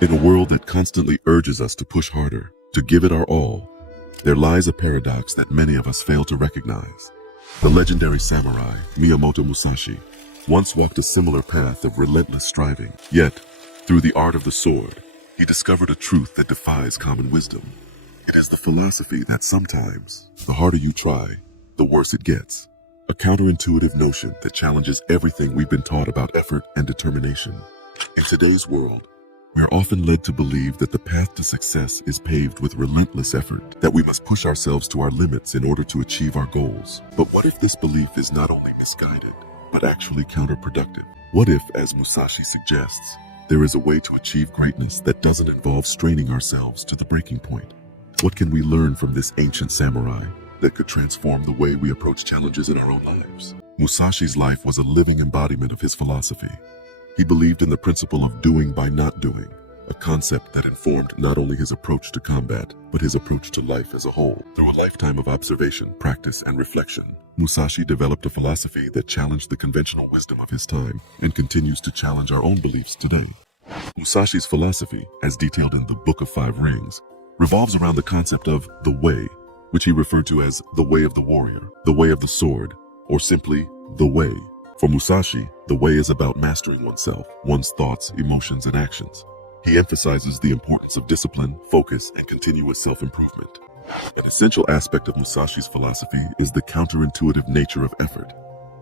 In a world that constantly urges us to push harder, to give it our all, there lies a paradox that many of us fail to recognize. The legendary samurai, Miyamoto Musashi, once walked a similar path of relentless striving. Yet, through the art of the sword, he discovered a truth that defies common wisdom. It is the philosophy that sometimes, the harder you try, the worse it gets. A counterintuitive notion that challenges everything we've been taught about effort and determination. In today's world, we are often led to believe that the path to success is paved with relentless effort, that we must push ourselves to our limits in order to achieve our goals. But what if this belief is not only misguided, but actually counterproductive? What if, as Musashi suggests, there is a way to achieve greatness that doesn't involve straining ourselves to the breaking point? What can we learn from this ancient samurai that could transform the way we approach challenges in our own lives? Musashi's life was a living embodiment of his philosophy. He believed in the principle of doing by not doing, a concept that informed not only his approach to combat, but his approach to life as a whole. Through a lifetime of observation, practice, and reflection, Musashi developed a philosophy that challenged the conventional wisdom of his time and continues to challenge our own beliefs today. Musashi's philosophy, as detailed in the Book of Five Rings, revolves around the concept of the way, which he referred to as the way of the warrior, the way of the sword, or simply the way. For Musashi, the way is about mastering oneself, one's thoughts, emotions, and actions. He emphasizes the importance of discipline, focus, and continuous self-improvement. An essential aspect of Musashi's philosophy is the counterintuitive nature of effort.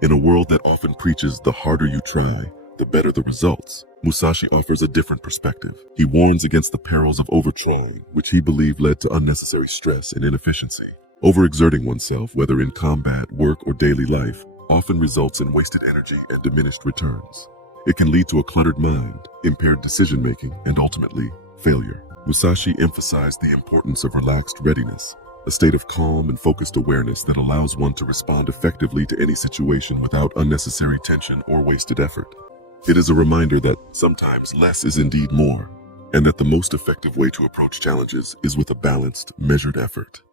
In a world that often preaches the harder you try, the better the results, Musashi offers a different perspective. He warns against the perils of overtrying, which he believed led to unnecessary stress and inefficiency. Overexerting oneself, whether in combat, work, or daily life, often results in wasted energy and diminished returns. It can lead to a cluttered mind, impaired decision-making, and ultimately, failure. Musashi emphasized the importance of relaxed readiness, a state of calm and focused awareness that allows one to respond effectively to any situation without unnecessary tension or wasted effort. It is a reminder that sometimes less is indeed more, and that the most effective way to approach challenges is with a balanced, measured effort.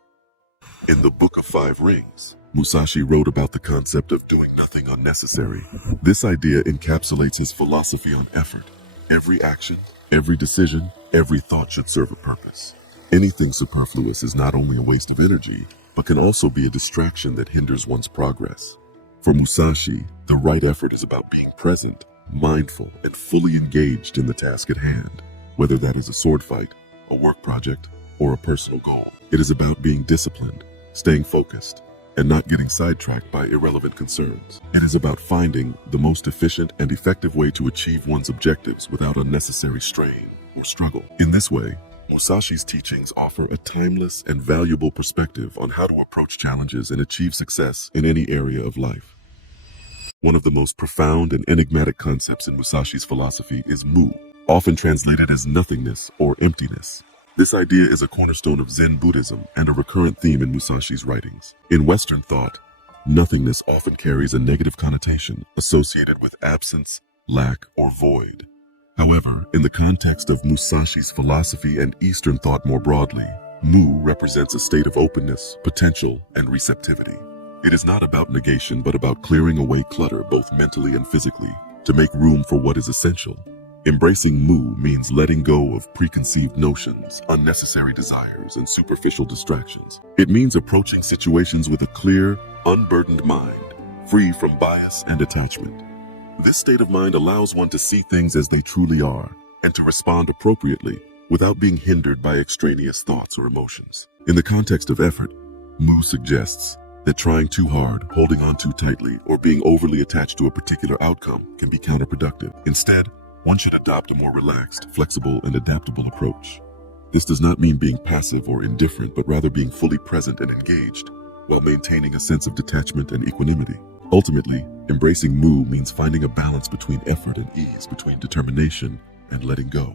In the Book of Five Rings, Musashi wrote about the concept of doing nothing unnecessary. This idea encapsulates his philosophy on effort. Every action, every decision, every thought should serve a purpose. Anything superfluous is not only a waste of energy, but can also be a distraction that hinders one's progress. For Musashi, the right effort is about being present, mindful, and fully engaged in the task at hand, whether that is a sword fight, a work project, or a personal goal. It is about being disciplined, staying focused, and not getting sidetracked by irrelevant concerns. It is about finding the most efficient and effective way to achieve one's objectives without unnecessary strain or struggle. In this way, Musashi's teachings offer a timeless and valuable perspective on how to approach challenges and achieve success in any area of life. One of the most profound and enigmatic concepts in Musashi's philosophy is mu, often translated as nothingness or emptiness. This idea is a cornerstone of Zen Buddhism and a recurrent theme in Musashi's writings. In Western thought, nothingness often carries a negative connotation associated with absence, lack, or void. However, in the context of Musashi's philosophy and Eastern thought more broadly, mu represents a state of openness, potential, and receptivity. It is not about negation, but about clearing away clutter both mentally and physically to make room for what is essential. Embracing mu means letting go of preconceived notions, unnecessary desires, and superficial distractions. It means approaching situations with a clear, unburdened mind, free from bias and attachment. This state of mind allows one to see things as they truly are and to respond appropriately without being hindered by extraneous thoughts or emotions. In the context of effort, mu suggests that trying too hard, holding on too tightly, or being overly attached to a particular outcome can be counterproductive. Instead, one should adopt a more relaxed, flexible, and adaptable approach. This does not mean being passive or indifferent, but rather being fully present and engaged, while maintaining a sense of detachment and equanimity. Ultimately, embracing mu means finding a balance between effort and ease, between determination and letting go.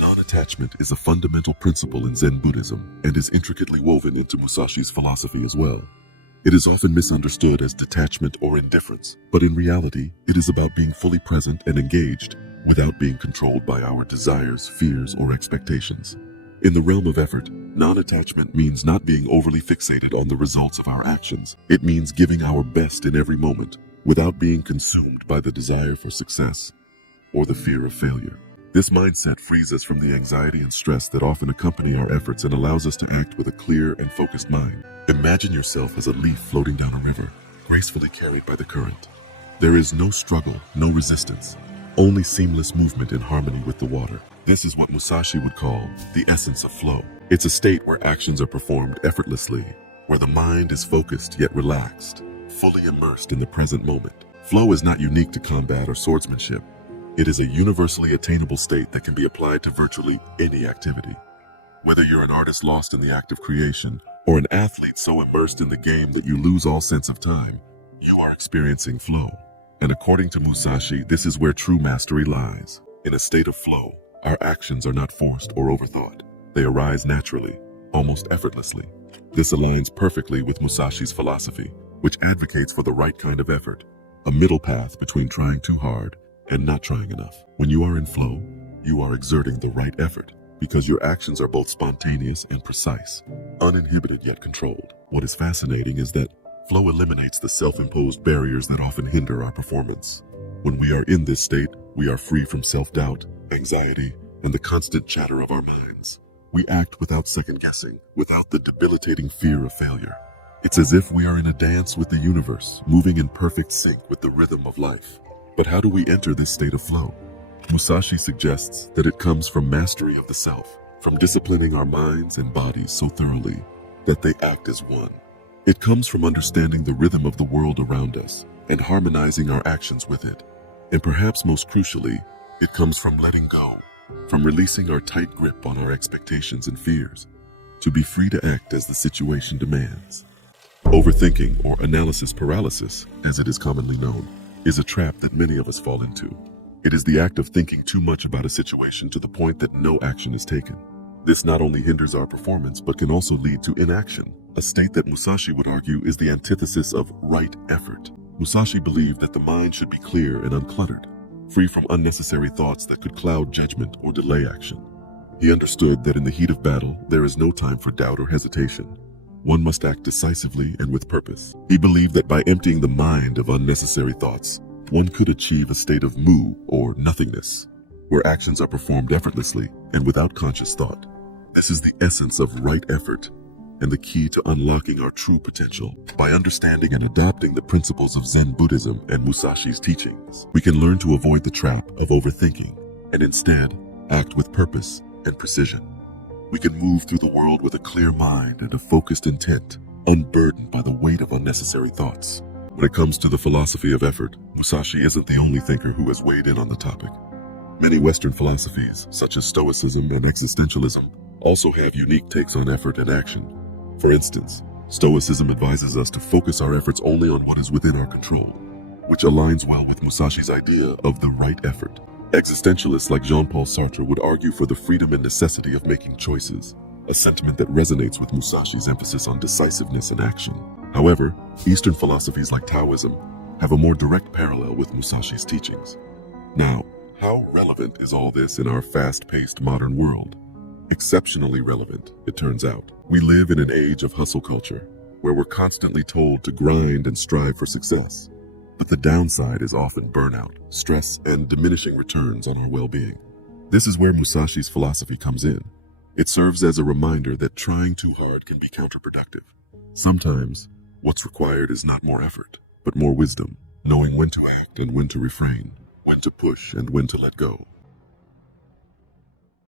Non-attachment is a fundamental principle in Zen Buddhism and is intricately woven into Musashi's philosophy as well. It is often misunderstood as detachment or indifference, but in reality, it is about being fully present and engaged without being controlled by our desires, fears, or expectations. In the realm of effort, non-attachment means not being overly fixated on the results of our actions. It means giving our best in every moment without being consumed by the desire for success or the fear of failure. This mindset frees us from the anxiety and stress that often accompany our efforts and allows us to act with a clear and focused mind. Imagine yourself as a leaf floating down a river, gracefully carried by the current. There is no struggle, no resistance, only seamless movement in harmony with the water. This is what Musashi would call the essence of flow. It's a state where actions are performed effortlessly, where the mind is focused yet relaxed, fully immersed in the present moment. Flow is not unique to combat or swordsmanship. It is a universally attainable state that can be applied to virtually any activity. Whether you're an artist lost in the act of creation, or an athlete so immersed in the game that you lose all sense of time, you are experiencing flow. And according to Musashi, this is where true mastery lies. In a state of flow, our actions are not forced or overthought. They arise naturally, almost effortlessly. This aligns perfectly with Musashi's philosophy, which advocates for the right kind of effort, a middle path between trying too hard and not trying enough. When you are in flow, you are exerting the right effort because your actions are both spontaneous and precise, uninhibited yet controlled. What is fascinating is that flow eliminates the self-imposed barriers that often hinder our performance. When we are in this state, we are free from self-doubt, anxiety, and the constant chatter of our minds. We act without second-guessing, without the debilitating fear of failure. It's as if we are in a dance with the universe, moving in perfect sync with the rhythm of life. But how do we enter this state of flow? Musashi suggests that it comes from mastery of the self, from disciplining our minds and bodies so thoroughly that they act as one. It comes from understanding the rhythm of the world around us and harmonizing our actions with it. And perhaps most crucially, it comes from letting go, from releasing our tight grip on our expectations and fears, to be free to act as the situation demands. Overthinking, or analysis paralysis, as it is commonly known, is a trap that many of us fall into. It is the act of thinking too much about a situation to the point that no action is taken. This not only hinders our performance, but can also lead to inaction, a state that Musashi would argue is the antithesis of right effort. Musashi believed that the mind should be clear and uncluttered, free from unnecessary thoughts that could cloud judgment or delay action. He understood that in the heat of battle, there is no time for doubt or hesitation. One must act decisively and with purpose. He believed that by emptying the mind of unnecessary thoughts, one could achieve a state of mu, or nothingness, where actions are performed effortlessly and without conscious thought. This is the essence of right effort and the key to unlocking our true potential. By understanding and adopting the principles of Zen Buddhism and Musashi's teachings, we can learn to avoid the trap of overthinking and instead act with purpose and precision. We can move through the world with a clear mind and a focused intent, unburdened by the weight of unnecessary thoughts. When it comes to the philosophy of effort, Musashi isn't the only thinker who has weighed in on the topic. Many Western philosophies, such as stoicism and existentialism, also have unique takes on effort and action. For instance, stoicism advises us to focus our efforts only on what is within our control, which aligns well with Musashi's idea of the right effort. Existentialists like Jean-Paul Sartre would argue for the freedom and necessity of making choices, a sentiment that resonates with Musashi's emphasis on decisiveness and action. However, Eastern philosophies like Taoism have a more direct parallel with Musashi's teachings. Now, how relevant is all this in our fast-paced modern world? Exceptionally relevant, it turns out. We live in an age of hustle culture, where we're constantly told to grind and strive for success. But the downside is often burnout, stress, and diminishing returns on our well-being. This is where Musashi's philosophy comes in. It serves as a reminder that trying too hard can be counterproductive. Sometimes, what's required is not more effort, but more wisdom, knowing when to act and when to refrain, when to push and when to let go.